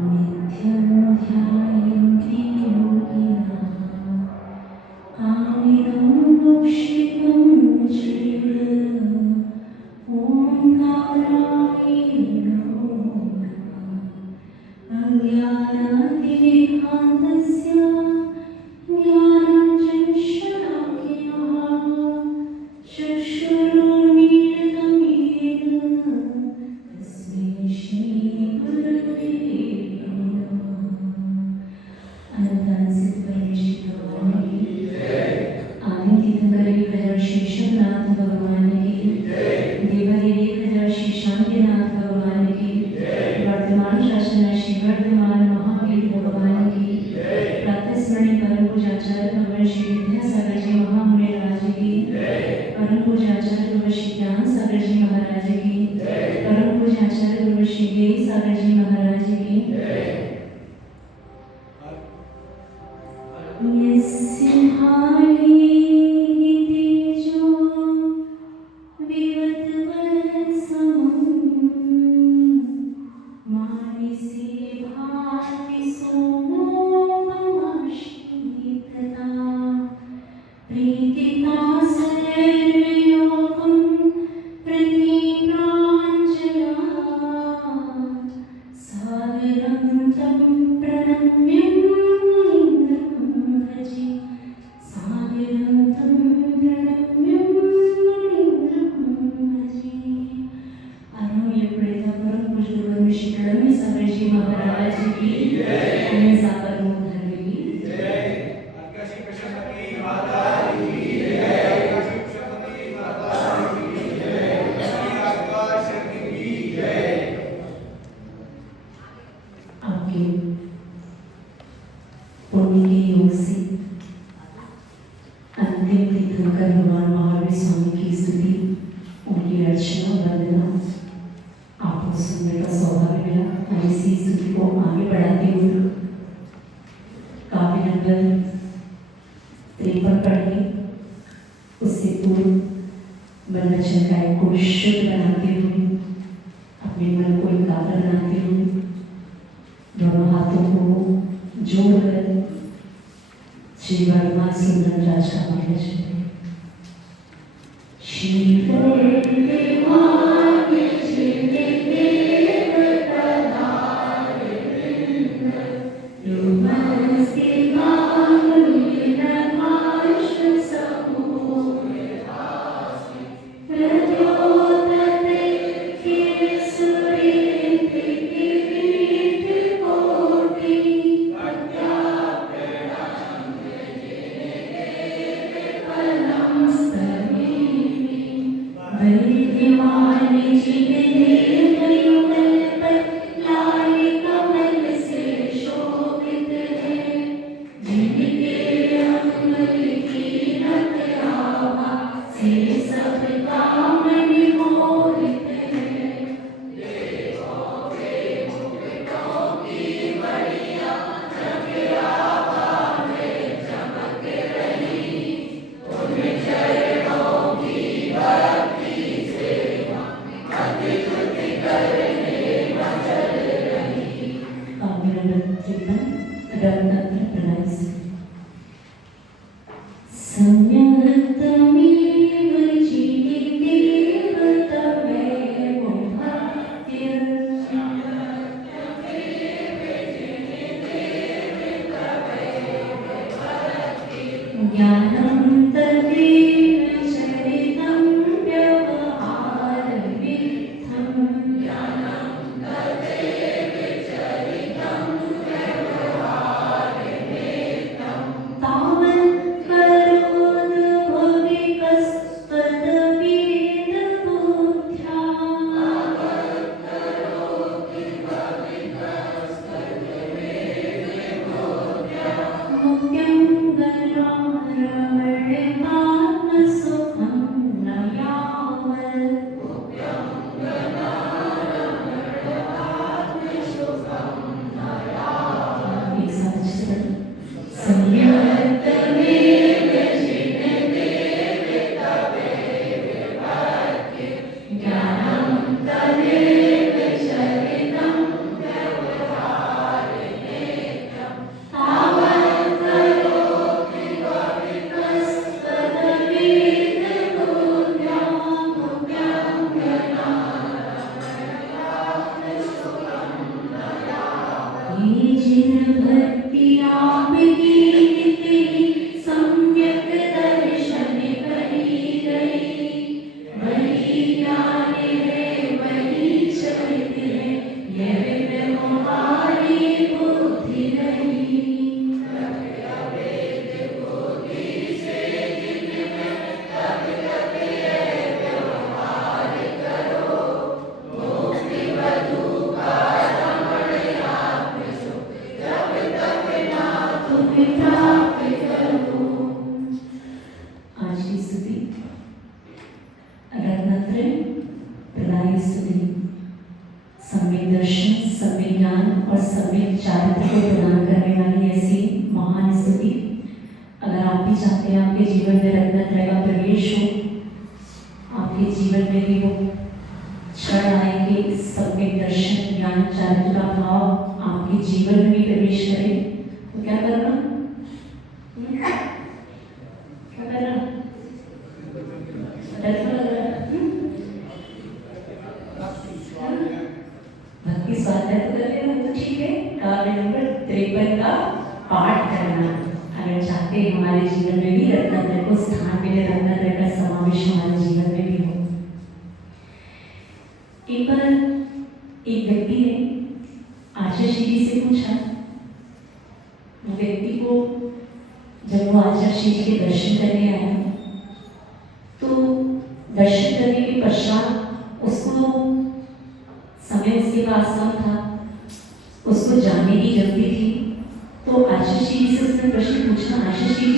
नित्यं ध्यायन्ति योगिनः कामिनं मोक्षितं चिर ओंकाराय नमो नमः अज्ञानातिमिरान्धस्य ज्ञानाञ्जनशलाकया चक्षुरुन्मीलितं येन तस्मै श्रीगुरवे नमः। अनंतानंद परमेश्वर भगवान की आदि तीर्थंकरी प्रजा शेषनाथ भगवान की देवादेवी प्रजा श्री शांतिनाथ भगवान की वर्तमान शासन श्री वर्धमान महावीर भगवान की प्रातः स्मरण परम पूजाचार्य भगवान श्री विद्यासागर जी महामुनि राज की परम पूजाचार्य भगवान श्री ज्ञान सागर जी महाराज की परम पूजाचार्य भगवान श्री देव सागर जी महाराज की सिंहाली तेजो विवत्वत्समं मानसे भाति सोमोपमाश्रितता प्रीतिता सर्वयोगं प्रतिप्राञ्जला सागरं तं प्रणम्यं मुनीन्द्रं भजे सागरं तं प्रणम्यं मुनीन्द्रं भजे। अरुण्य प्रेता परम पूज्य गुरु श्री कड़मी सागर जी महाराज की जय सागर धर्म की जय अक्काशी पशुपति माता की जय अक्काशी पशुपति माता की जय आकाश की जय। आपके पुण्य के योग से अंतिम तीर्थंकर भगवान महावीर स्वामी की स्तुति उनकी अर्चना वंदना आपको सुनने का सौभाग्य मिला। और इसी स्तुति को आगे बढ़ाते हुए काव्य नंबर 53 पढ़ेंगे। उससे पूर्व मन वचन काय को शुद्ध बनाते हुए अपने मन को एकाग्र बनाते हुए दोनों हाथों को जोड़कर श्री वर्धमान सुंदर राज का मंत्र चले। श्री वर्धमान श्री नमस्ते सम्यक चारित्र को प्रदान करने वाली ऐसी महान स्तुति। अगर आप भी चाहते हैं आपके जीवन में रत्नत्रय का प्रवेश हो, आपके जीवन में भी वो क्षण आए कि सम्यक दर्शन ज्ञान चारित्र का भाव आपके जीवन में भी प्रवेश करे, तो क्या करना? क्या करना? भक्ति स्वाध्याय तो कर लेना, तो ठीक है। काव्य नंबर 53 का पाठ करना। अगर चाहते हैं हमारे जीवन में भी रत्नत्रय को स्थान मिले, रत्नत्रय का समावेश हमारे जीवन में भी हो। एक बार एक व्यक्ति ने आचार्य जी से पूछा, वो व्यक्ति को जब वो आचार्य जी के दर्शन करने आया तो दर्शन करने के पश्चात उसको समय उसके पास कम था, उसको जानने की जल्दी थी। तो आचार्य जी से उसने प्रश्न पूछा, आचार्य जी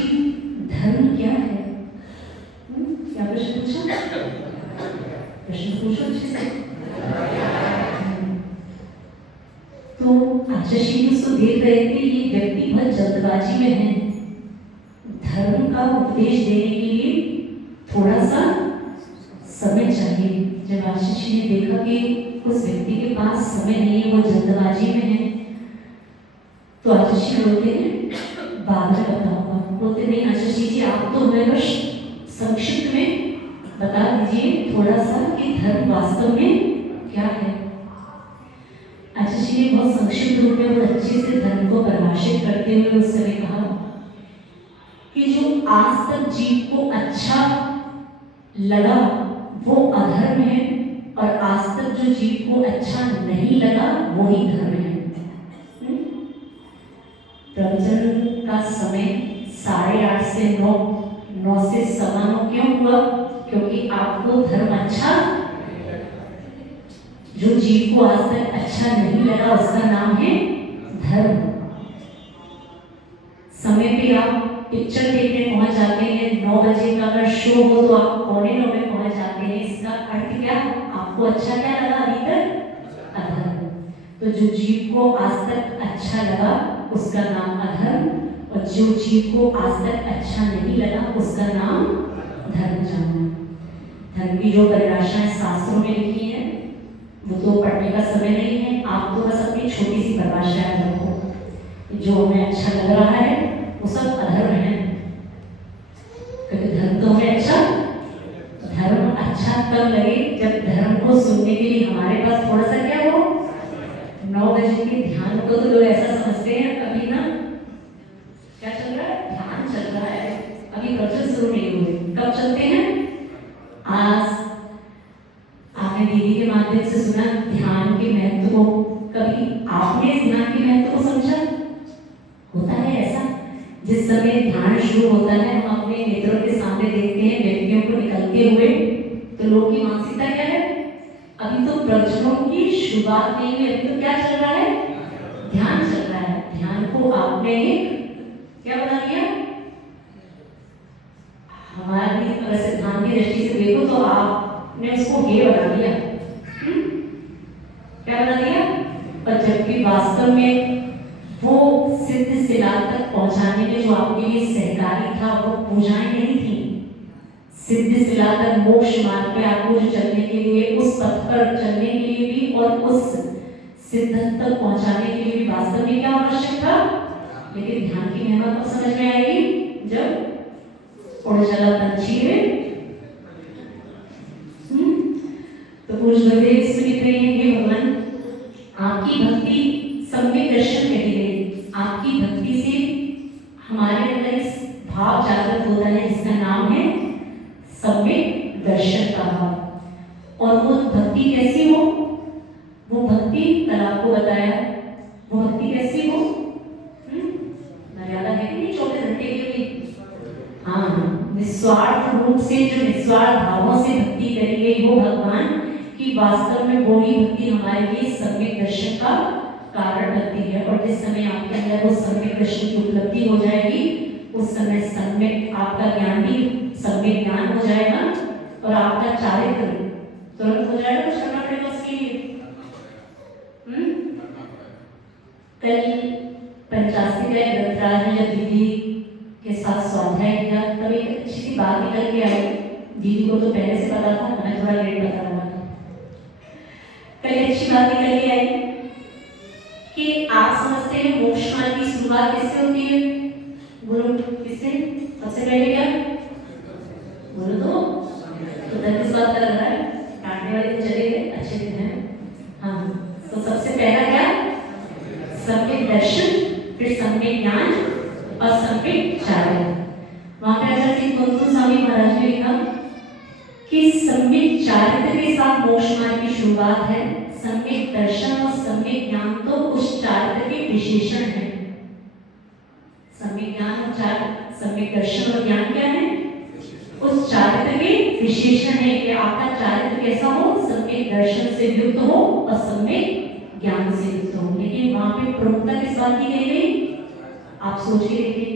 धर्म क्या है? क्या प्रश्न पूछा? प्रश्न पूछो अच्छे से। तो आचार्य जी उसको देख रहे थे, ये व्यक्ति बहुत जल्दबाजी में है, धर्म का उपदेश देने के लिए थोड़ा सा समय चाहिए। जब आचार्य जी ने देखा कि उस व्यक्ति के पास समय नहीं है, वो जल्दबाजी में है, तो आचार्य जी बोलते हैं बाद में बताऊंगा। बोलते नहीं आचार्य जी आप तो हमें बस संक्षिप्त में बता दीजिए थोड़ा सा कि धर्म वास्तव में क्या है। आचार्य जी ने बहुत संक्षिप्त रूप में बहुत अच्छे से धर्म को परिभाषित करते हुए उस समय कहा कि जो आज तक जीव को अच्छा लगा वो अधर्म है, और आज तक जो जीव को अच्छा नहीं लगा वही धर्म है। प्रवचन का समय 8:30 से 9, 9 से 9:15 क्यों हुआ? क्योंकि आपको धर्म अच्छा, जो जीव को आज तक अच्छा नहीं लगा उसका नाम है धर्म। समय पे आप पिक्चर देखने पहुंच जाते हैं, 9 बजे का अगर शो हो तो आप 9:15 में पहुंच जाते हैं। इसका अर्थ क्या? आपको अच्छा क्या लगा अभी तक? अधर्म। तो जो जीव को आज तक अच्छा लगा उसका नाम अधर्म, और जो जीव को आज तक अच्छा नहीं लगा उसका नाम धर्म जानना। धर्म की जो परिभाषाएं शास्त्रों में लिखी है वो तो पढ़ने का समय नहीं है, आप तो बस अपनी छोटी सी परिभाषाएं रखो। जो हमें अच्छा लग रहा है वो सब अधर्म है, क्योंकि धर्म तो हमें अच्छा, धर्म अच्छा तब लगे जब धर्म को सुनने के लिए हमारे पास थोड़ा सा क्या हो। 9 बजे के ध्यान को तो लोग ऐसा समझते हैं अभी ना क्या चल रहा है, ध्यान चल रहा है, अभी प्रवचन शुरू नहीं हुए। कब चलते हैं? आज आपने दीदी के माध्यम से सुना ध्यान के महत्व को। कभी आपने ध्यान के महत्व को समझा? होता है ऐसा, जिस समय ध्यान शुरू होता है हम अपने नेत्रों के सामने देखते हैं व्यक्तियों को निकलते हुए, तो लोग की मानसिकता क्या है? अभी तो प्रवचनों की शुरुआत नहीं हुई, अभी तो क्या चल रहा है? ध्यान चल रहा है। ध्यान को आपने क्या बना दिया? हमारी अगर ध्यान की दृष्टि से देखो तो आपने उसको हे बना दिया। क्या बना दिया? और जबकि वास्तव में वो सिद्ध सिलाल तक पहुंचाने में जो आपके लिए सहकारी था वो पूजाएं नहीं थी। सिद्ध सिलाल तक मोक्ष मार्ग पे आपको जो चलने के लिए, उस पथ पर चलने के लिए भी और उस सिद्धत तक पहुंचाने के लिए भी वास्तव में क्या आवश्यक था? लेकिन ध्यान की महिमा कब समझ में आएगी? जब उड़ चला पंछी में। तो पूज बलदेव से लिख रहे हैं, हे भगवान आपकी भक्ति सम्यक दर्शन में दी गई। आपकी भक्ति से हमारे अंदर इस भाव जागृत होता है जिसका नाम है सम्यक दर्शन का भाव। और वो भक्ति कैसी हो? वो भक्ति कल आपको बताया, वो भक्ति कैसी हो? मर्यादा है कि नहीं 24 घंटे के लिए? हाँ, निस्वार्थ रूप से जो निस्वार्थ भावों से भक्ति करी गई हो भगवान की, वास्तव में वो ही भक्ति हमारे लिए सम्यक दर्शन का कारण बनती है। और जिस समय आपके अंदर वो सम्यक दर्शन की उपलब्धि हो जाएगी उस समय सम्यक आपका ज्ञान भी सम्यक ज्ञान हो जाएगा और आपका चारित्र तुरंत हो जाएगा। कुछ करना पड़ेगा उसके लिए। कल 85 का ग्रंथराज में जब दीदी के साथ स्वाध्याय किया तब एक अच्छी सी बात निकल के आई। दीदी को तो पहले से पता था, मैं थोड़ा लेट बता रहा था। कल एक अच्छी बात निकल के आई कि आप समझते हैं मोक्ष मार्ग की शुरुआत कैसे होती है? बोलो किससे? सबसे पहले क्या बोलो तो किस बात का लग रहा है? डांटने वाले दिन चले गए, अच्छे दिन है। हाँ, तो सबसे पहला क्या? सम्यक दर्शन, फिर सम्यक ज्ञान और सम्यक चार्य। वहां पे आचार्य श्री कुंतु स्वामी महाराज ने लिखा कि सम्यक चारित्र के साथ मोक्ष मार्ग की शुरुआत है। सम्यक दर्शन और सम्यक ज्ञान तो उस चारित्र के विशेषण है। सम्यक ज्ञान और सम्यक दर्शन और ज्ञान क्या है? उस चारित्र के विशेषण है कि आपका चारित्र कैसा हो? सम्यक दर्शन से युक्त हो और सम्यक ज्ञान से युक्त हो। लेकिन वहां पे प्रमुखता किस बात की गई? आप सोच के देखिए,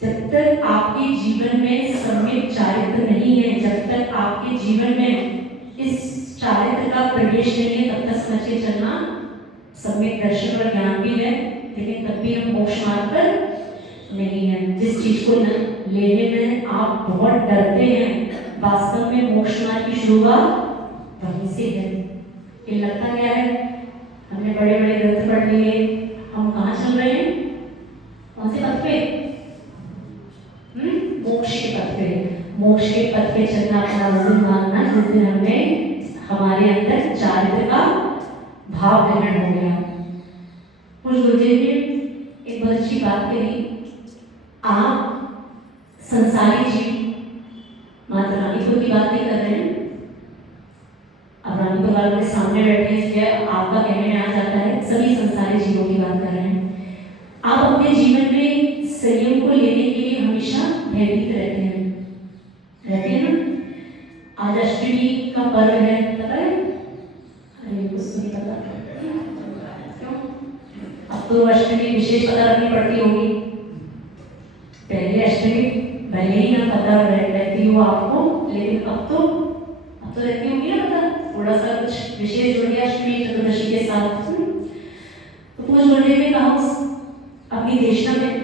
जब तक आपके जीवन में सम्यक चारित्र नहीं है, जब तक आपके जीवन में इस चारित्र का प्रवेश नहीं है, तब तक समझ के चलना सम्यक दर्शन और ज्ञान भी है, लेकिन तब भी हम मोक्ष मार्ग पर नहीं है। जिस चीज को लेने में आप बहुत डरते हैं, वास्तव में मोक्ष मार्ग की शुरुआत वहीं से है। ये लगता क्या है? हमने बड़े बड़े ग्रंथ पढ़ लिए, हम कहाँ चल रहे हैं? कौन से पथ पे? मोक्ष के पथ पे। मोक्ष के पथ पे चलना अपना वजन मानना, जिस दिन हमने हमारे अंदर चारित्र का भाव ग्रहण हो गया। कुछ गुरुदेव ने एक बहुत अच्छी बात कही, आप संसारी जीव, माता रानीपुर की बात नहीं कर रहे हैं, अब रानीपुर वालों के सामने बैठे इसलिए आपका कहने में आ जाता है, सभी संसारी जीवों की बात कर रहे हैं। आप अपने जीवन में संयम को लेने के लिए हमेशा भयभीत रहते हैं ना? आज अष्टमी का पर्व है, पता है? अरे कुछ नहीं पता क्यों? अब तो अष्टमी विशेष पता रखनी पड़ती होगी। पहले अष्टमी भले ही ना पता रहती हो आपको, लेकिन अब तो रहती होगी ना पता, थोड़ा सा कुछ विशेष जुड़ गया अष्टमी चतुर्दशी के साथ। तो कुछ जुड़ने में कहा अपनी देशना में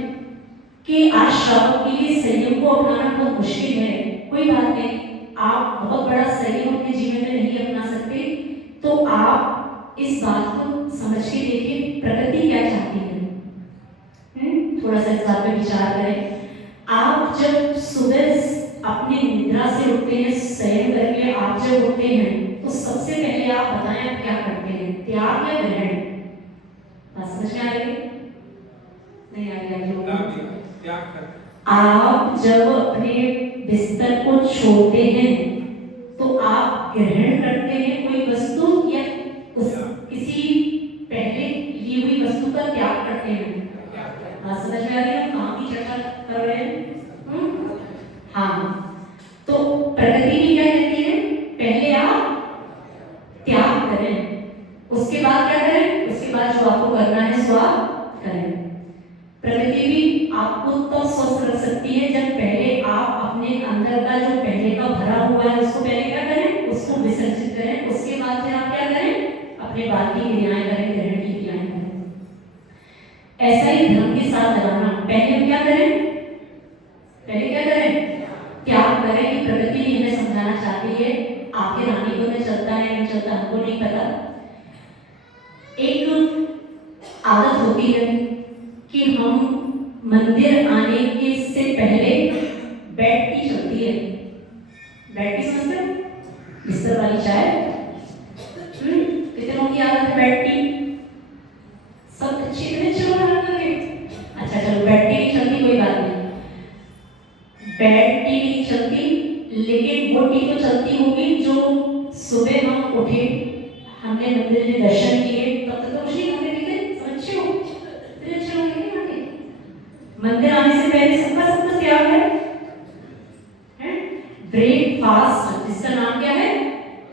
कि आज श्रावक के लिए संयम को अपनाना बहुत मुश्किल है। कोई बात नहीं, आप बहुत बड़ा संयम अपने जीवन में नहीं अपना सकते, तो आप इस बात को समझ के देखिए प्रकृति क्या चाहती है। थोड़ा सा इस बात पे विचार करें। आप जब सुबह अपने निद्रा से उठते हैं, शयन करके आप जब उठते हैं, तो सबसे पहले आप बताएं आप क्या करते हैं? त्याग या ग्रहण? बात समझ में आ रही है? नहीं आ रही? आप जब अपने बिस्तर को छोड़ते हैं तो आप ग्रहण करते हैं कोई वस्तु या किसी पहले ली हुई वस्तु का त्याग करते हैं? बात समझ में आ रही है? हम कहाँ की चर्चा कर रहे हैं? हाँ, तो प्रकृति भी क्या कहती है? पहले आप त्याग करें, उसके बाद क्या करें? उसके बाद जो आपको करना है सो आप करें। प्रकृति भी आपको तब स्वस्थ रख सकती है जब पहले आप अपने अंदर का जो पहले का भरा हुआ है उसको पहले क्या करें? उसको विसर्जित करें। उसके बाद फिर आप क्या करें? अपने बाकी क्रियाएं करें, ग्रहण की क्रियाएं करें। ऐसा ही धर्म के साथ रहना। पहले हम क्या करें? पहले क्या करें? त्याग करें। कि प्रकृति हमें समझाना चाहती है, आपके रानीपुर में चलता है नहीं चलता हमको नहीं पता। एक आदत होती है कि हम मंदिर आने के से पहले बेड टी चलती है। बेड टी समझते? बिस्तर वाली चाय। कितने लोगों की आदत है बेड टी? सब अच्छी तरह चलो रखेंगे। अच्छा चलो बेड टी नहीं चलती कोई बात नहीं, बेड टी नहीं चलती, लेकिन वो टी तो चलती होगी जो सुबह हम उठे, हमने मंदिर में दर्शन किए, तब तक तो कुछ नहीं खाते पीते, सब अच्छे हो, इतने अच्छे लोग नहीं आते। मंदिर आने से पहले सबका सब कुछ त्याग है। ब्रेकफास्ट, जिसका नाम क्या है?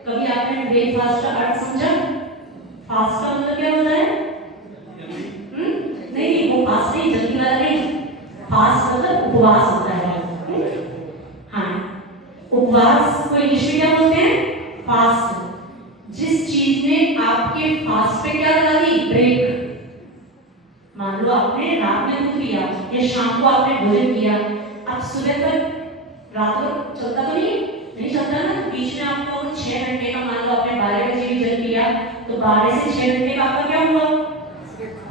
कभी आपने ब्रेकफास्ट का अर्थ समझा? फास्ट का मतलब क्या होता है? नहीं, वो फास्ट नहीं, जल्दी वाला नहीं। फास्ट मतलब उपवास होता है। हाँ, उपवास को इंग्लिश में क्या बोलते हैं? फास्ट। जिस चीज ने आपके फास्ट पे क्या लगा दी? ब्रेक। मान लो आपने रात में दूध पिया या शाम को आपने भोजन किया, अब सुबह तक रात को चलता तो नहीं चलता ना। बीच में आपको 6 घंटे का, मान लो आपने 12 बजे भी जल पिया तो 12 से 6 घंटे का आपका क्या हुआ,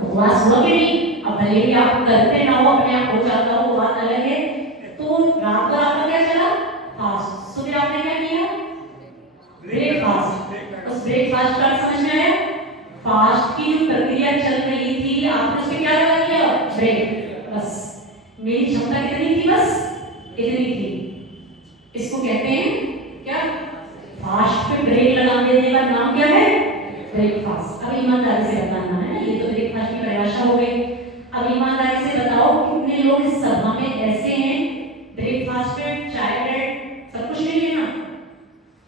उपवास हुआ कि नहीं। अब भले ही आप करते ना हो, अपने आप हो जाता हो, वो बात अलग है। तो रात भर आपका क्या चला, फास्ट। सुबह आपने क्या किया, ब्रेकफास्ट। उस ब्रेकफास्ट का समझ में आया, फास्ट की जो प्रक्रिया चल रही थी आपने उसमें क्या लगा दिया, ब्रेक। बस मेरी क्षमता कितनी थी, बस इतनी थी। इसको कहते हैं क्या, फास्ट पे ब्रेक लगा देने का नाम क्या है, ब्रेकफास्ट। अब ईमानदारी से बताना है, ये तो ब्रेकफास्ट की परिभाषा हो गई। अब ईमानदारी से बताओ कितने लोग इस सभा में ऐसे हैं ब्रेकफास्ट में चाय ब्रेड सब कुछ नहीं लेना।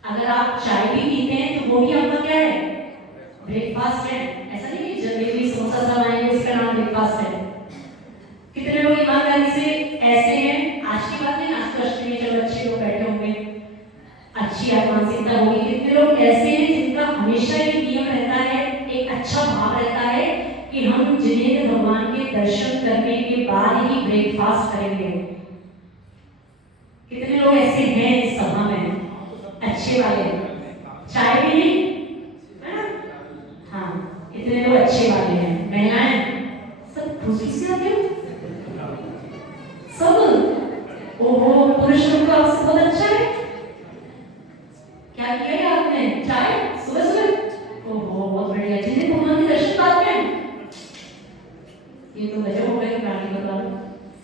अगर आप चाय भी पीते हैं तो वो भी आपका क्या है, ब्रेकफास्ट है। ऐसा नहीं कि जलेबी समोसा सब आएंगे इसका नाम ब्रेकफास्ट है। कितने लोग ईमानदारी से ऐसे हैं, आज की बात नहीं, आज तो अष्टमी में चलो अच्छे लोग बैठे होंगे, अच्छी मानसिकता होगी। कितने लोग ऐसे हैं जिनका हमेशा एक नियम रहता है, एक अच्छा भाव रहता है कि हम जिनेंद्र भगवान के दर्शन करने के बाद ही ब्रेकफास्ट करेंगे। कितने लोग ऐसे हैं इस सभा में, अच्छे वाले, चाय भी नहीं, हाँ इतने लोग अच्छे वाले हैं। महिलाएं सब खुशी से आते हो सब, ओहो पुरुष लोग का आपसे बहुत अच्छा है। क्या किया है आपने, चाय सुबह सुबह, ओहो बहुत बढ़िया। जिन्हें भगवान के दर्शन पाते हैं, ये तो गजब हो गया। रानी का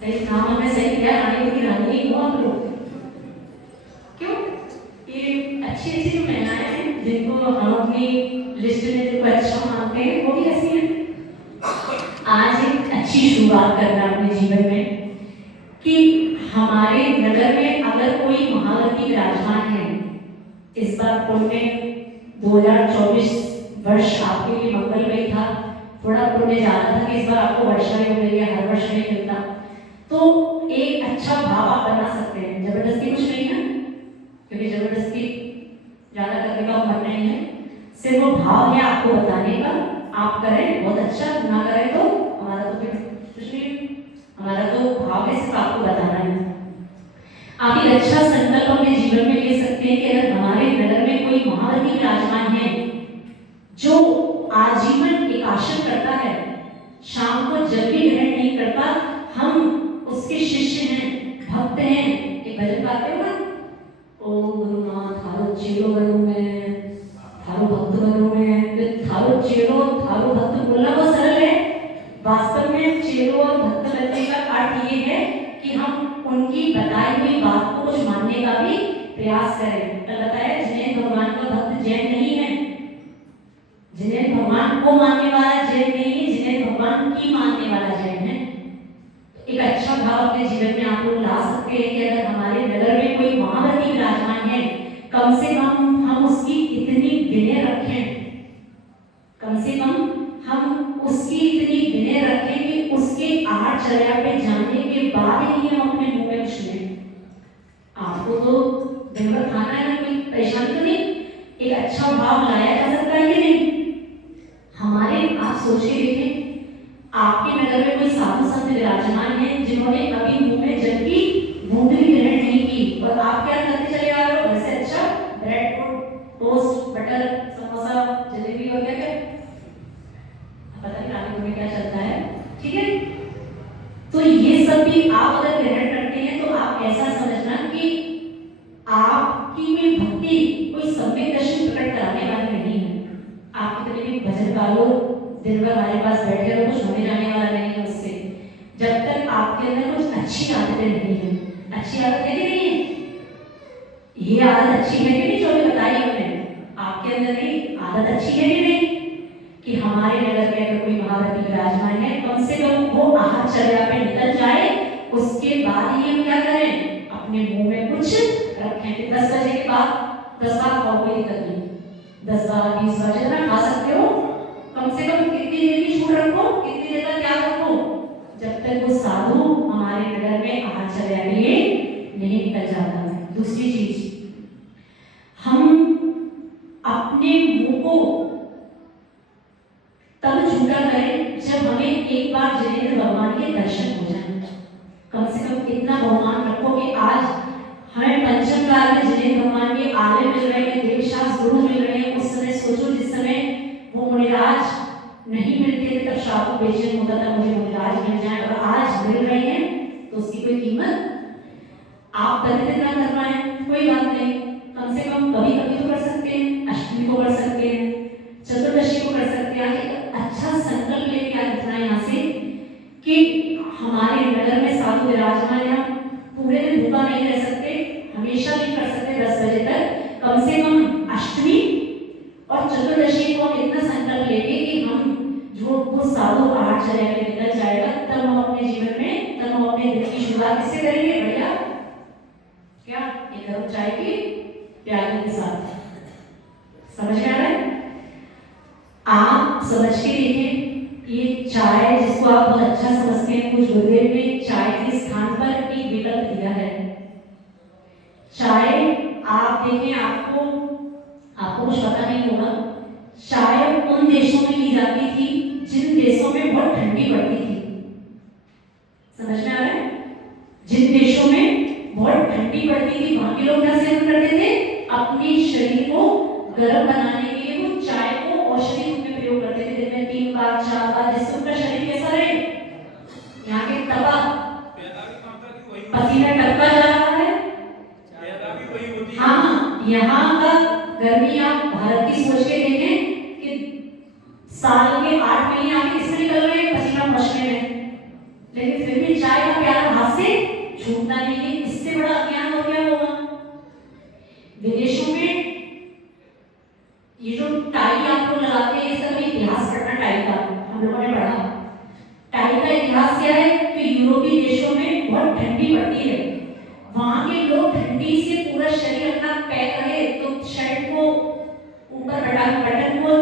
सही नाम हमने सही किया, रानी की रानी ही हो आप लोग। क्यों, ये अच्छी अच्छी जो महिलाएं हैं जिनको हम अपनी लिस्ट में जिनको अच्छा मानते हैं वो भी ऐसी हैं। आज एक अच्छी शुरुआत करना अपने जीवन में कि हमारे नगर में अगर कोई महारथी विराजमान है, इस बार पुण्य 2024 वर्ष आपके लिए मंगलमय था। थोड़ा पुण्य जा रहा था कि इस बार आपको वर्षा योग मिल गया, हर वर्ष नहीं मिलता। तो एक अच्छा भाव आप बना सकते हैं, जबरदस्ती कुछ नहीं है, क्योंकि जबरदस्ती ज्यादा करने का मन नहीं है, सिर्फ वो भाव है आपको बताने का। आप करें बहुत अच्छा, ना करें तो हमारा तो कुछ नहीं, हमारा तो भाव है सिर्फ आपको बताना है। आप एक अच्छा संकल्प अपने जीवन में ले सकते हैं कि अगर हमारे नगर में कोई महारथी विराजमान है जो आजीवन एकाशन करता है, शाम को जल भी ग्रहण नहीं करता, हम उसके शिष्य हैं, भक्त हैं। एक भजन गाते हो ना, ओ गुरुनाथ थारो चेलो बनो में, थारो भक्त बनो में। थारो चेलो थारो भक्त बोलना बहुत सरल है, वास्तव में चेलो और भक्त बनने का अर्थ ये है कि हम उनकी बताई हुई बात को कुछ मानने का भी प्रयास करें। कल बताया जिनेंद्र भगवान का भक्त जैन नहीं है, जिनेंद्र भगवान को मानने वाला जैन नहीं है, जिनेंद्र भगवान की मानने वाला जैन है। एक अच्छा भाव अपने जीवन में आप लोग ला सकते हैं कि अगर हमारे नगर में कोई महारथी विराजमान है, कम से कम हम उसकी इतनी विनय रखें, कम से कम हम उसकी इतनी विनय रखें कि उसके आहारचर्या पे जाने के बाद ही हम अपने मुंह में कुछ लें। आपको तो दिन भर खाना है ना, कोई परेशानी तो नहीं, एक अच्छा भाव लाया जा सकता है कि नहीं। हमारे आप सोच के देखें, आपके नगर में कोई साधु संत विराजमान है जिन्होंने अभी मुंह में जल की बूंद भी ग्रहण नहीं की, और आप क्या करते चले आ रहे हो, वैसे अच्छा bread toast butter samosa jalebi वगैरह क्या, पता नहीं रानी में क्या चलता है, ठीक है। तो ये सब भी आप अगर ग्रहण करते हैं तो आप ऐसा समझना कि आपकी में भक्ति कोई सम्यक दर्शन प्रकट कराने वाली नहीं है। आप कितने भी भजन गा लो, दिन भर हमारे पास बैठे रहो, कुछ होने जाने वाला नहीं है उससे, जब तक आपके अंदर कुछ अच्छी आदतें नहीं है। अच्छी आदत है कि नहीं है, ये आदत अच्छी है कि नहीं, जो भी बताई हमने आपके अंदर नहीं, आदत अच्छी है कि नहीं, कि हमारे नगर में अगर कोई महारथी विराजमान है, कम से कम वो आहारचर्या पे निकल जाए, उसके बाद ही हम क्या करें, अपने मुंह में कुछ रखें। कि 10 बजे के बाद 10 बार खाओ, कोई दिक्कत नहीं, 10 12 20 बार जितना खा सकते हो, कम से कम कितनी देर की छूट रखो, कितनी देर का क्या रखो, जब तक वो साधु हमारे नगर में आहारचर्या के लिए नहीं निकल जाता है। दूसरी चीज, हम अपने मुंह को तब झूठा करें जब हमें एक बार कम से कम इतना बहुमान रखो कि आज हमें पंचम काल में जिन्हें भगवान के आले मिल रहे हैं, देवशास्त्र गुरु मिल रहे हैं, उस समय सोचो जिस समय वो मुनिराज नहीं मिलते थे तब शाहू बेचैन होता था मुझे मुनिराज मिल जाए, और आज मिल रहे हैं तो उसकी कोई कीमत आप दरिद्र ना कर पाए कोई बात नहीं, कम से कम कभी कभी तो कर सकते हैं, अष्टमी को कर सकते हैं, चतुर्दशी को कर सकते हैं। एक अच्छा संकल्प लेके आज इतना यहाँ से कि हमारे नगर में साधु विराजमान या पूरे दिन भूखा नहीं रह सकते, हमेशा नहीं कर सकते 10 बजे तक, कम से कम अष्टमी और चतुर्दशी को हम इतना संकल्प लेंगे कि हम जो वो साधु आचर्य में निकल जाएगा, तब हम अपने जीवन में, तब हम अपने दिन की शुरुआत किससे करेंगे भैया? क्या एक कप चाय की प्याली के साथ। समझ में आ रहा है? आप समझ के देखिए, ये चाय जिसको आप बहुत अच्छा समझते हैं, कुछ गुरुदेव ने चाय के स्थान पर एक विकल्प दिया है। चाय आप देखें, आपको कुछ पता नहीं होगा, चाय उन देशों में ली जाती थी जिन देशों में बहुत ठंडी पड़ती थी। समझ में आ रहा है? जिन देशों में बहुत ठंडी पड़ती थी वहां के लोग क्या सेवन करते थे? अपने शरीर को गर्म बनाने के लिए वो चाय को औषधि रूप में प्रयोग करते थे, दिन में 3 बार 4 बार, जिससे उनका शरीर कैसा रहे? यहाँ के तवा पसीना टपका जा रहा है। हाँ, यहाँ का गर्मी आप भारत की सोच के देखें कि साल के 8 महीने आपके किसमें निकल रहे हैं? पसीना पहुंचने में, लेकिन फिर भी चाय का प्याला हाथ से छूटता नहीं है। इससे बड़ा अज्ञान और क्या होगा? विदेशों में ये जो टाई आप लोग लगाते हैं, इसका भी इतिहास पढ़ना टाई का, हम लोगों ने पढ़ा। टाई का इतिहास क्या है? कि यूरोपीय देशों में बहुत ठंडी पड़ती है, वहां के लोग ठंडी से पूरा शरीर अपना पैक रहे तो शर्ट को ऊपर बटन को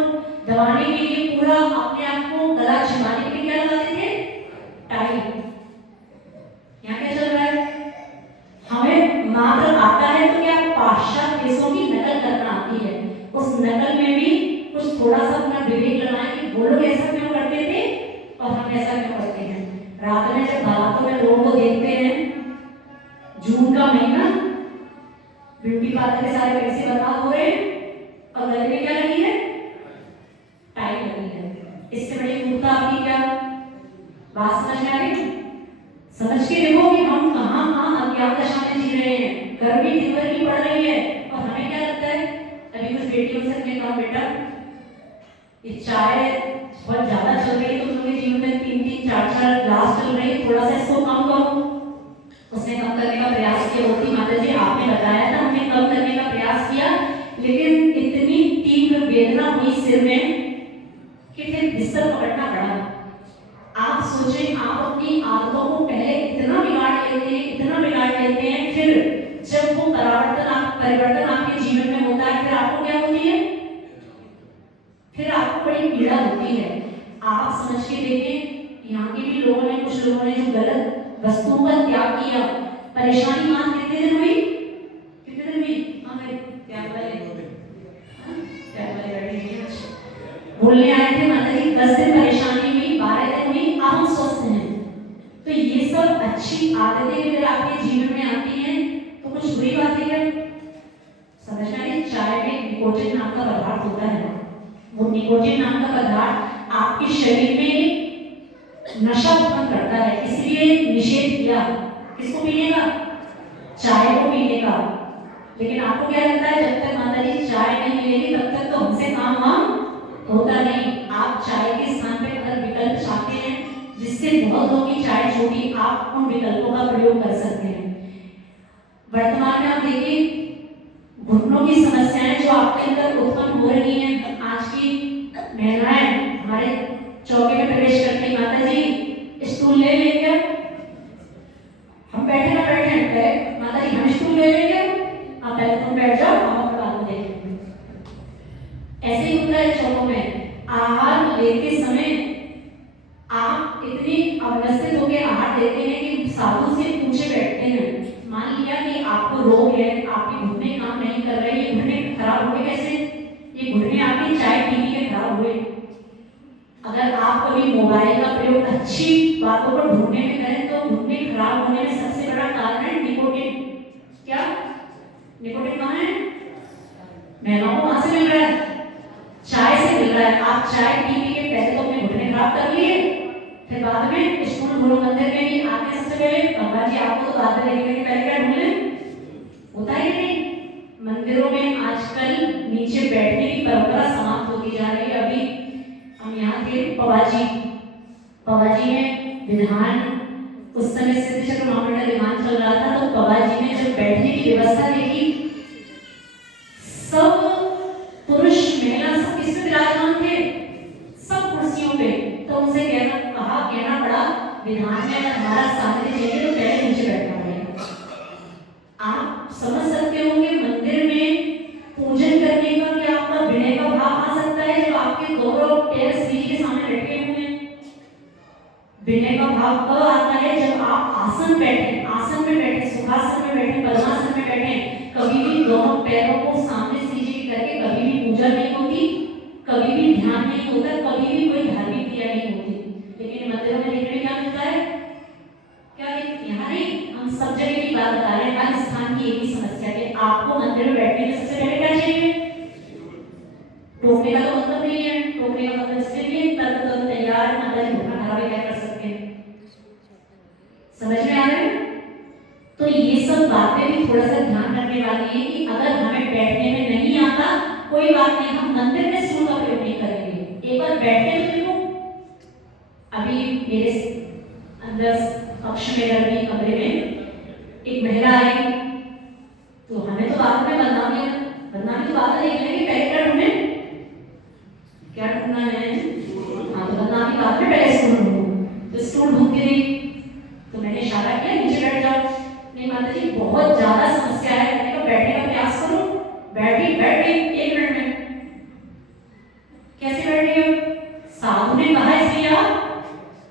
दबाने के लिए, पूरा अपने आप को गला छिपाने के लिए क्या लगाते थे? टाई। यहाँ क्या चल रहा है? हमें मात्र आता है तो क्या पाश्चात्य देशों की नकल करना आती है, उस नकल में भी कुछ थोड़ा सा अपना विवेक लगाएं कि वो लोग ऐसा क्यों करते थे और हम ऐसा क्यों करते हैं। रात में जब बारातों में लोगों को देखते हैं, जून का महीना, ब्यूटी पार्लर के सारे पैसे बर्बाद हो रहे हैं, और गले में क्या लगी है? टाई लगी है। इससे बड़ी मूर्खता आपकी क्या बात समझ में आ रही? समझ के देखो कि हम कहाँ अज्ञात दशा में जी रहे हैं। गर्मी दिन भर की पड़ रही है और हमें क्या लगता है? अभी कुछ बेटियों से हमने कहा, बेटा ये चाय बहुत ज्यादा चल रही है, तुम लोग के जीवन में 3-3, 4-4 ग्लास चल रही है, थोड़ा सा इसको कम करो। उसने कम करने का प्रयास किया होती, माता जी आपने बताया था, हमने कम करने का प्रयास किया, लेकिन इतनी तीव्र वेदना हुई सिर में कि फिर बिस्तर पकड़ना पड़ा। आप सोचें, आप अपनी आदतों को पहले इतना बिगाड़ लेते हैं, फिर जब वो परिवर्तन आपके जीवन में होता है, फिर आपको क्या होती है? फिर आपको बड़ी पीड़ा होती है। आप समझ के देखें, यहाँ के भी लोगों ने, कुछ लोगों ने जो गलत वस्तुओं का त्याग किया, परेशानी मां कितने दिन हुई? बोलने आए थे माता जी 10 दिन परेशानी हुई, 12 दिन हुई, अब हम स्वस्थ हैं। तो ये सब अच्छी आदतें अगर आपके जीवन में आती हैं तो कुछ बुरी बात है क्या? समझ में आई? चाय में निकोटिन नाम का पदार्थ होता है, वो निकोटिन नाम का पदार्थ आपके शरीर में नशा उत्पन्न करता है, इसलिए निषेध किया किसको पीने का? चाय को पीने का। लेकिन आपको क्या लगता है, जब तक माता जी चाय नहीं मिलेगी तब तक तो हमसे काम होता नहीं। आप चाय के स्थान पे अगर विकल्प चाहते हैं जिससे बहुत लोगों की चाय छोटी, आप उन विकल्पों का प्रयोग कर सकते हैं। वर्तमान में आप देखिए घुटनों की समस्याएं जो आपके अंदर उत्पन्न हो रही हैं, आज की महिलाएं हमारे चौके में प्रवेश करती, माता जी स्टूल ले लेंगे, हम बैठे ना बैठे, माता जी हम स्टूल ले लेंगे, आप पहले तुम बैठ जाओ, हम अपना बात देखेंगे। ऐसे ही होता है चौकों में। आहार लेते समय आप इतनी अवस्थित होकर आहार देते हैं कि साधु से पूछे बैठते हैं। मान लिया कि आपको रोग है, आपके घुटने काम नहीं कर रहे, ये घुटने खराब हुए कैसे? ये घुटने आपकी चाय पी के खराब हुए। अगर आप कभी मोबाइल का प्रयोग अच्छी बातों को ढूंढने में करें तो घुटने खराब होने में सबसे बड़ा कारण है निकोटिन। क्या निकोटिन कहाँ है? महिलाओं को कहाँ से मिल रहा है? चाय से मिल रहा है। आप चाय पी के पहले तो अपने घुटने खराब कर लिए, फिर बाद में स्कूल गुरु मंदिर में भी आके सबसे पहले गंगा जी आपको तो बात लेके पहले क्या ढूंढ लें? होता है कि नहीं? मंदिरों में आजकल नीचे बैठने की परंपरा समाप्त होती जा रही है। अभी हम यहाँ थे पवाजी में विधान, उस समय सिद्ध चक्र महामंडल विधान चल रहा था, तो पवाजी में जब बैठने की व्यवस्था देखी, सब पुरुष महिला सब किस पे विराजमान थे? सब कुर्सियों पे। तो उनसे कहना पड़ा विधान में अगर हमारा सानिध्य चाहिए तो पहले नीचे बैठना पड़ेगा। आप समझ सकते होंगे मंदिर में पूजन करने का क्या आपका विनय का भाव आ सकता है जब आपके गौरव पैर श्री के सामने बैठे हुए हैं। विनय का भाव कब आता है? जब आप आसन में बैठे, सुखासन में बैठे, पद्मासन में बैठे, कभी भी दोनों पैरों को सामने सीधे करके कभी भी पूजा नहीं होती, कभी भी ध्यान नहीं होता, कभी भी कोई धार्मिक क्रिया नहीं होती। लेकिन मंदिरों में देखने क्या मिलता है? क्या यहाँ नहीं, हम सब जगह की बात बता रहे हैं, हर स्थान की एक ही समस्या है। आपको मंदिर में बैठने में सबसे पहले क्या चाहिए? टोकने का तो मतलब नहीं है, टोकने का मतलब इसलिए नहीं है तब तैयार माता जी घुटना खराब क्या कर सकते हैं। समझ में आ रहा है? तो ये सब बातें भी थोड़ा सा ध्यान रखने वाली है कि अगर हमें बैठने में नहीं आता कोई बात नहीं, हम मंदिर में स्टूल का प्रयोग नहीं करेंगे। एक बार बैठने तो देखो, अभी मेरे अंदर कक्ष में गर्मी कमरे में एक महिला आई, तो हमें तो बाद में बदनामी तो बात देख लेंगे, पहले क्या ढूंढना है? हाँ, तो बदनामी बाद में पहले स्टूल ढूंढो। तो स्टूल ढूंढती रही, तो मैंने इशारा किया नीचे बैठ जाओ। नहीं माता जी बहुत ज्यादा समस्या है, मैंने कहा बैठने का प्रयास करो। बैठ गई 1 मिनट में। कैसे बैठ गई? साधु ने कहा इसलिए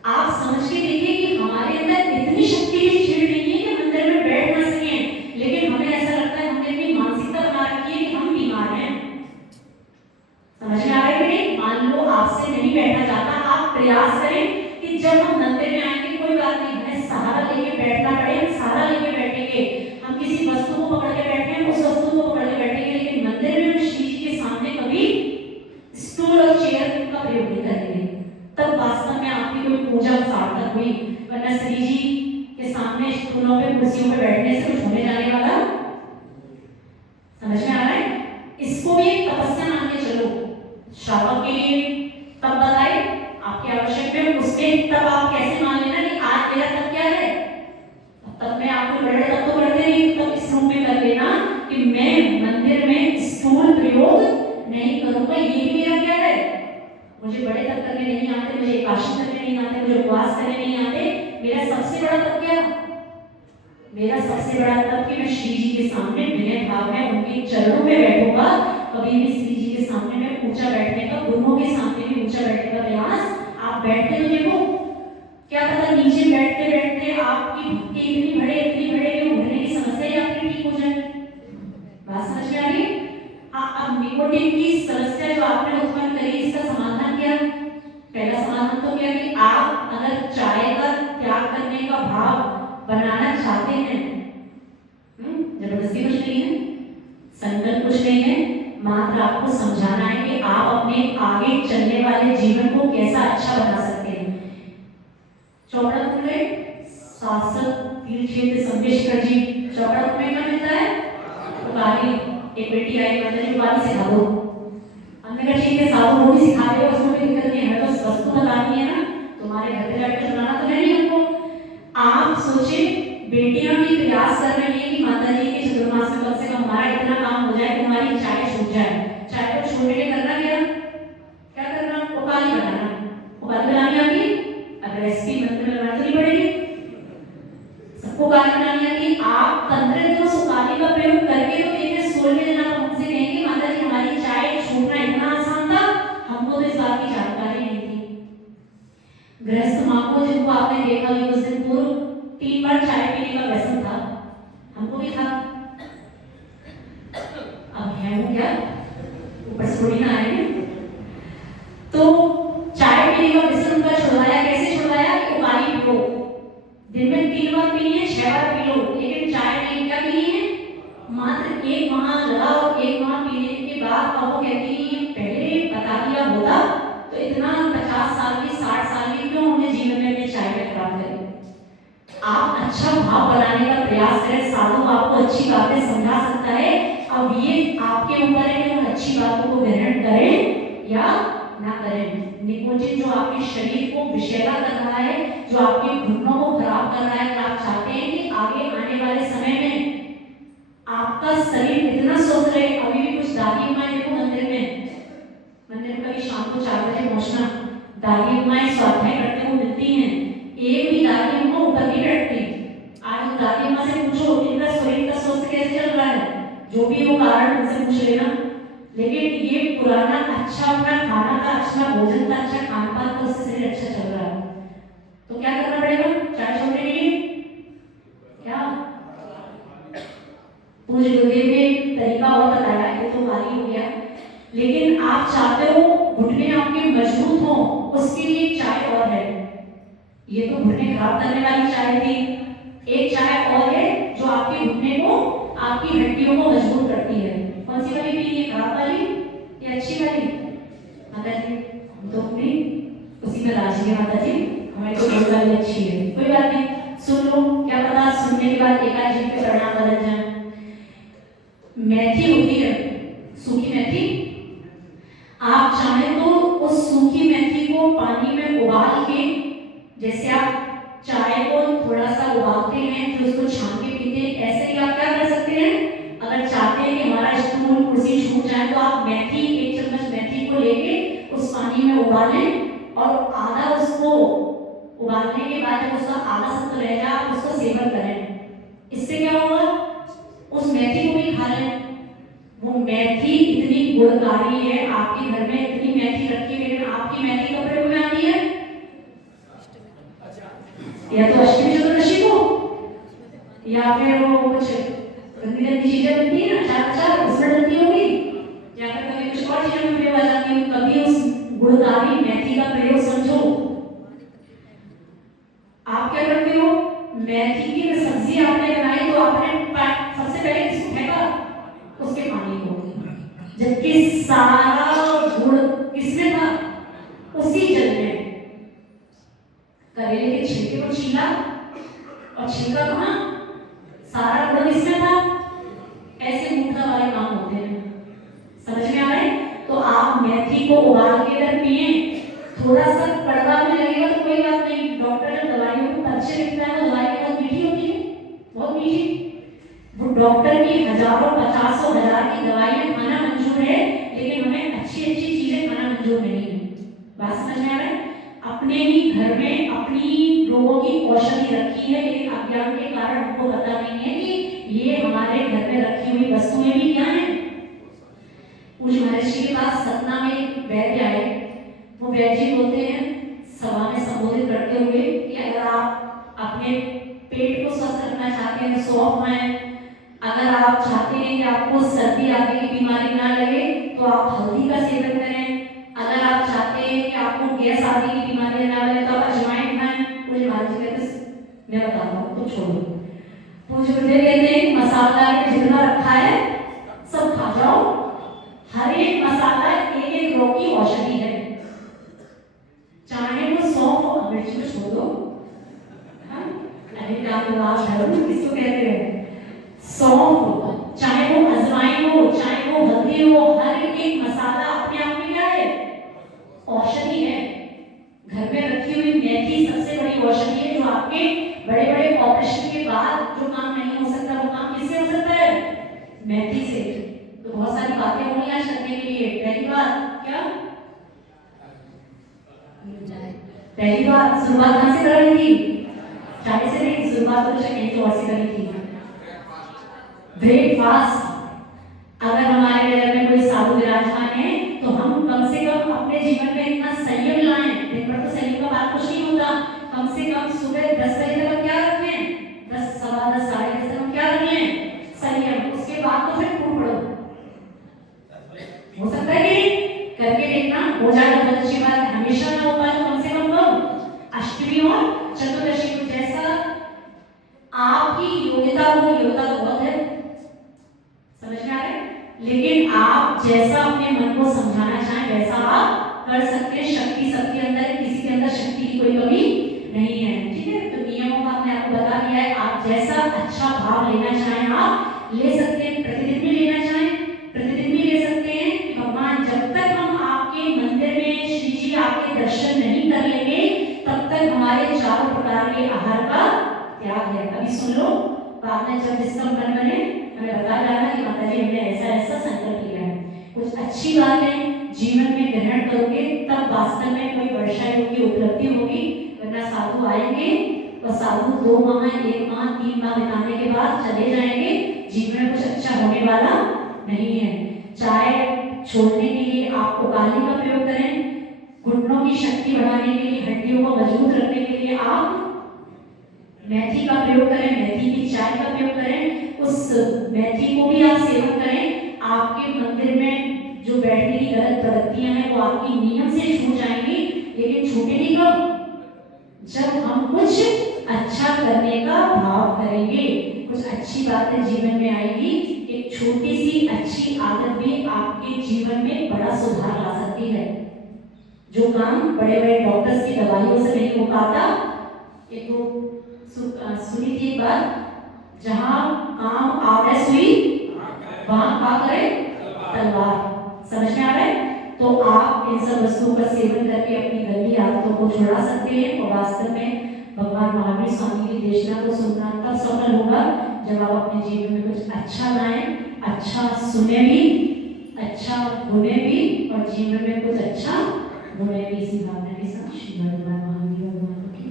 आप समझ के देखिए कि हमारे अंदर इतनी शक्ति की छीड़ नहीं है कि मंदिर में बैठ ना सके, लेकिन हमें ऐसा लगता है हमने अपनी मानसिकता बना रखी है कि हम बीमार हैं। समझ में आ रहा है कि नहीं? मान लो आपसे नहीं बैठा जाता, आप प्रयास करें कि जब हम मंदिर में आएंगे कोई बात नहीं, हमें सहारा लेके बैठना पड़े, हम सहारा लेके बैठेंगे। हम किसी वस्तु को पकड़ के बैठे हैं, उस वस्तु को पकड़ के बैठेंगे, लेकिन मंदिर में हम श्री जी के सामने कभी स्टूल और चेयर का प्रयोग नहीं करेंगे। तब वास्तव में आपकी कोई पूजा सार्थक हुई, वरना श्री जी के सामने स्टूलों पे कुर्सियों पे बैठने से कुछ होने जाने वाला। समझ में आ रहा है? इसको भी एक तपस्या मान के चलो। श्रावक के लिए तब बताए आपकी आवश्यक है, उसके तब आप कैसे मान लेना कि आज मेरा तब क्या है। तब मैं आपको बड़े तब तो करते नहीं, तब इस रूप में कर लेना कि मैं मंदिर में स्टूल प्रयोग नहीं करूंगा। ये भी मेरा क्या है? मुझे बड़े तब करने नहीं आते, मुझे एकादशी करने नहीं आते, मुझे उपवास करने नहीं आते। मेरा सबसे बड़ा तब क्या? मेरा सबसे बड़ा तब कि मैं श्री जी के सामने विनय भाव में उनके चरणों में बैठूंगा। कभी भी श्री जी के सामने में ऊंचा बैठने का, गुरुओं के सामने भी ऊंचा बैठने का प्रयास आप बैठते तो देखो, क्या पता नीचे बैठते बैठते आपकी भक्ति इतनी बढ़े कि उठने की समस्या ही आपकी ठीक हो जाए। बात समझ में आ रही? अब निकोटिन की समस्या जो आपने उत्पन्न करी, इसका समाधान क्या? पहला समाधान तो क्या कि आप अगर चाय का त्याग करने का भाव बनाना चाहते हैं, जबरदस्ती कुछ नहीं है, संकल्प कुछ नहीं है, मात्र आपको समझाना है कि आप अपने आगे चलने वाले जीवन को कैसा अच्छा बना सकते हैं। चौपड़ा खुले शासक तीर्थ क्षेत्र संदेशकर जी, चौपड़ा खुले क्या मिलता है? उकाली। एक बेटी आई, मतलब जी उकाली सिखा दो। हमने कहा ठीक है, साधु वो भी सिखा दे, उसमें कोई दिक्कत नहीं है, तो वस्तु बतानी है ना, तुम्हारे घर पे जाकर चलाना तो है नहीं हमको। आप सोचे बेटियां भी प्रयास कर रही है कि माता जी के चतुर्मास में कम से कम हमारा इतना काम हो जाए कि हमारी चाय छूट जाए। चाय को छोड़ने के करना क्या करना? उकाली बनाना। उकाली बनानी आती? अब रेसिपी मंत्र में बनानी तो नहीं पड़ेगी, सबको उकाली बनानी आती। आप 15 दिवस उकाली का प्रयोग करके तो देखिए, 16वें दिन आप हमसे कहेंगे माता जी हमारी चाय छूटना इतना आसान था, हमको तो इस बात की जानकारी नहीं थी। गृहस्थ माँ को जिनको आपने देखा कि उस दिन पूर्व 3 बार चाय पीने का व्यसन था, हमको भी था। अब है वो क्या, ऊपर से थोड़ी ना आएंगे। तो चाय पीने का व्यसन उनका छुड़वाया, कैसे छुड़वाया? कि उकाली पियो, दिन में मात्र 1 माह लगा और 1 माह पीने के बाद अब वो कहती है ये पहले बता दिया होता तो इतना 50 साल की 60 साल की क्यों हमने जीवन में अपने चाय में खराब करे। आप अच्छा भाव बनाने का प्रयास करें, साधु आपको अच्छी बातें समझा सकता है। अब ये आपके ऊपर है कि उन अच्छी बातों को ग्रहण करें या ना करें। निकोटीन जो आपके शरीर को विषैला कर रहा है, जो आपके घुटनों को खराब कर रहा है, अगर आप चाहते हैं कि आगे आने वाले समय में आपका शरीर इतना स्वस्थ रहे। अभी भी कुछ दादी माँ देखो मंदिर में कभी शाम को 4 बजे पहुंचना, दादी माँ स्वाध्याय करते हुए मिलती हैं। एक भी दादी माँ ऊपर नहीं बैठती। आज दादी माँ से पूछो इनका शरीर का स्वस्थ कैसे चल रहा है, जो भी वो कारण उनसे पूछ लेना। लेकिन ये पुराना अच्छा अपना खाना का, अच्छा भोजन का, अच्छा खान पान का, उससे शरीर अच्छा चल रहा है। तो क्या करना पड़ेगा चाय छोड़ने के लिए? क्या पूज्य गुरुदेव ने तरीका और बताया, ये तो बारी हो गया। लेकिन आप चाहते हो घुटने आपके मजबूत हो, उसके लिए चाय और है। ये तो घुटने खराब करने वाली चाय थी, एक चाय और है जो आपके घुटने को, आपकी हड्डियों को मजबूत करती है। कौन सी वाली पी? ये खराब वाली या अच्छी वाली? माता जी तो अपनी उसी में राजी है। माता जी हमारी तो बहुत वाली अच्छी है, कोई बात नहीं, सुन लो। क्या पता सुनने के बाद एकाजी पे परिणाम बदल जाए। मेथी होती है, सूखी मेथी, आप चाहें तो उस सूखी मेथी को पानी में उबाल के, जैसे आप चाय को थोड़ा सा उबालते हैं फिर उसको छान के पीते हैं, ऐसे ही आप क्या कर सकते हैं। अगर चाहते हैं कि हमारा स्टूल कुर्सी छूट जाए तो आप मेथी, 1 चम्मच मेथी को लेके उस पानी में उबालें और आधा उसको उबालने के बाद जब उसका आधा सत्व रह जाए आप उसको सेवन करें। इससे क्या होगा, उस मेथी को भी खा लें। वो मेथी इतनी गुणकारी है, आपके घर में इतनी मेथी रखी है, लेकिन आपकी मेथी कब प्रयोग में आती है? या तो अष्टमी चतुर्दशी को, या फिर वो कुछ गंदी गंदी चीजें बनती है ना, अचार उसमें डलती होगी, या फिर कभी कुछ और चीजों में प्रयोग आ जाती है। कभी उस गुणकारी मेथी का प्रयोग समझो। आप क्या करते हो, मेथी की सब्जी आपने बनाई तो आपने सबसे पहले किसको फेंका? उसके पानी को, जबकि सारा गुण किसमें था? उसी जल में। करेले के छिलके को छीला और छिलका कहाँ? सारा गुण किसमें था? ऐसे मूर्खता वाले काम होते हैं, समझ में आ रहा है? तो आप मेथी को उबाल के अगर पिए, थोड़ा सा कड़वा में लगेगा तो कोई बात नहीं। डॉक्टर जब दवाइयों को पर्चे लिखता है तो दवाई बहुत मीठी होती है, बहुत मीठी। वो डॉक्टर की हजारों, 50 हजार की दवाइयां खाना मंजूर है, लेकिन हमें अच्छी अच्छी चीजें खाना मंजूर नहीं है। बात समझ में आ रहा है? अपने ही घर में अपनी रोगों की औषधि रखी है, लेकिन अज्ञान के कारण हमको पता नहीं है कि ये हमारे घर में रखी हुई वस्तुएं भी क्या हैं। पूज्य महर्षि के पास सतना में एक वैद्य आए। वो वैद्य जी बोलते हैं सभा में संबोधित करते हुए कि अगर आप अपने पेट को स्वस्थ रखना चाहते हैं तो सौंफ खाएं। अगर आप चाहते हैं कि आपको सर्दी आदि की बीमारी ना लगे तो आप हल्दी का सेवन करें। अगर आप चाहते हैं कि आपको गैस आदि की बीमारी ना लगे तो आप अजवाइन खाएं। पूज्य महाराज जी कहते मैं बताता हूँ तो छोड़ो। पूज्य गुरुदेव कहते हैं मसाला में जितना रखा है सब खा जाओ। हर एक मसाला एक एक रोग की औषधि है। चाहे वो सौंफ और मिर्च को छोड़ दो, किसको कहते हैं? सौंफ, चाहे वो अजवाइन हो, चाहे वो हल्दी हो, हर एक मसाला अपने आप में क्या है? औषधि है। घर में रखी हुई मेथी सबसे बड़ी औषधि है, जो आपके बड़े बड़े ऑपरेशन के बाद जो काम नहीं हो सकता वो काम किससे हो सकता है? मेथी से। तो बहुत सारी बातें होंगी आज करने के लिए। पहली बात क्या? पहली बात शुरुआत कहाँ से करनी थी? चाय से नहीं, शुरुआत तो कहीं और से करनी थी। ब्रेकफास्ट। अगर हमारे घर में कोई साधु विराजमान है तो हम कम से कम अपने जीवन में इतना संयम लाएं। दिन भर तो संयम का बात कुछ नहीं होता। कम से कम सुबह 10 बजे तक क्या रखें? 10, सवा 10, साढ़े 10 तक क्या रखें? संयम। उसके बाद तो फिर टूट पड़ो। हो सकता है कि करके देखना, हो जाए तो बहुत अच्छी बात है। हमेशा ना हो पाए तो कम से कम अष्टमी और चतुर्दशी को, जैसा आपकी योग्यता हो, योग्यता तो बहुत है, लेकिन आप जैसा अपने मन को समझाना चाहें वैसा आप कर सकते हैं। शक्ति सबके अंदर है, किसी के अंदर शक्ति की कोई कमी नहीं है। ठीक है, तो नियमों का हमने आपको बता दिया है। आप जैसा अच्छा भाव लेना चाहें आप ले सकते हैं। प्रतिदिन भी लेना चाहें प्रतिदिन भी ले सकते हैं कि भगवान जब तक हम आपके मंदिर में श्री जी आपके दर्शन नहीं कर लेंगे तब तक हमारे चारों प्रकार के आहार का त्याग है। अभी सुन लो, बाद में जब जिसका मन बने हमें बता जाना कि माता जी हमने ऐसा ऐसा संकल्प लिया है। कुछ अच्छी बातें जीवन में ग्रहण करोगे तब वास्तव में कोई वर्षा योग की उपलब्धि होगी। वरना साधु आएंगे और साधु 2 माह 1 माह 3 माह बिताने के बाद चले जाएंगे, जीवन में कुछ अच्छा होने वाला नहीं है। चाय छोड़ने के लिए आपको काली का प्रयोग करें, घुटनों की शक्ति बढ़ाने के लिए, हड्डियों को मजबूत रखने के लिए आप मेथी का प्रयोग करें, मेथी की चाय का प्रयोग करें। उस मेथी को भी आप सेवन करें। आपके मंदिर में जो बैठने की गलत प्रवृत्तियां हैं वो आपकी नियम से छूट जाएंगी। लेकिन छूटेगी कब? जब हम कुछ अच्छा करने का भाव करेंगे, कुछ अच्छी बातें जीवन में आएगी। एक छोटी सी अच्छी आदत भी आपके जीवन में बड़ा सुधार ला सकती है। जो काम बड़े बड़े डॉक्टर्स की दवाइयों से नहीं हो पाता, एक तो सुनी थी बात, जहां काम आवे सुई वहां का करे तलवार। समझ में आ रहा है? तो आप इन सब वस्तुओं का सेवन करके अपनी गंदी आदतों को छुड़ा सकते हैं और वास्तव में भगवान महावीर स्वामी की देशना को सुनना तब सफल होगा जब आप अपने जीवन में कुछ अच्छा लाएं, अच्छा सुने भी, अच्छा बोले भी और जीवन में कुछ अच्छा बोले भी। इसी भावना के साथ श्री भगवान महावीर भगवान की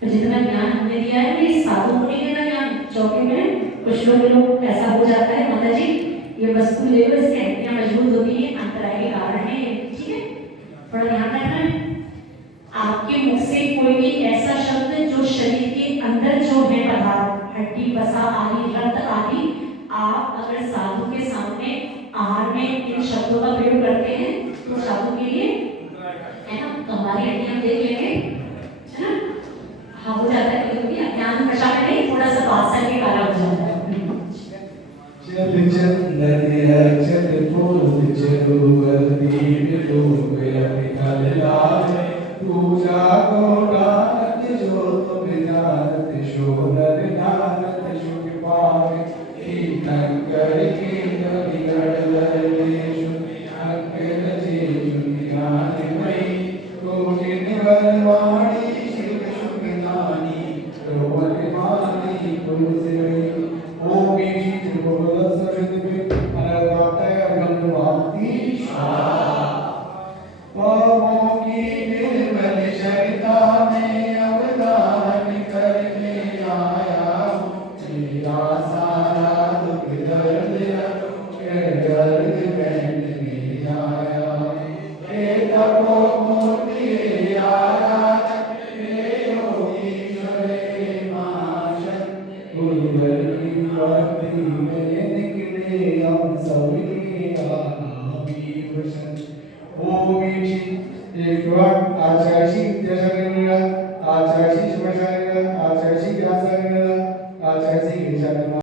तो जितना ज्ञान हमने दिया है ये साधु होने का ज्ञान चौके में कुछ लोग ऐसा हो जाता है, माता जी ये वस्तु ले लो, इसकी हड्डियां मजबूत होती है, अंतराय के कारण है। ठीक है, थोड़ा ध्यान रखना है। आपके मुख से कोई भी ऐसा शब्द जो शरीर के अंदर जो है पदार्थ, हड्डी वसा आदि, रक्त आदि, आप अगर साधु के सामने आहार में इन शब्दों का प्रयोग करते हैं तो साधु के लिए है ना, तो हमारी हड्डियां देख लेंगे, है ना, हाँ हो जाता है कभी अज्ञान प्रचार नहीं, थोड़ा सा बादशाह के कारण हो जाता है। चल चंदनिया चल फूल चलूगर दीप डूबे निकल लाए पूजा को डालत जो तुम जानत शोन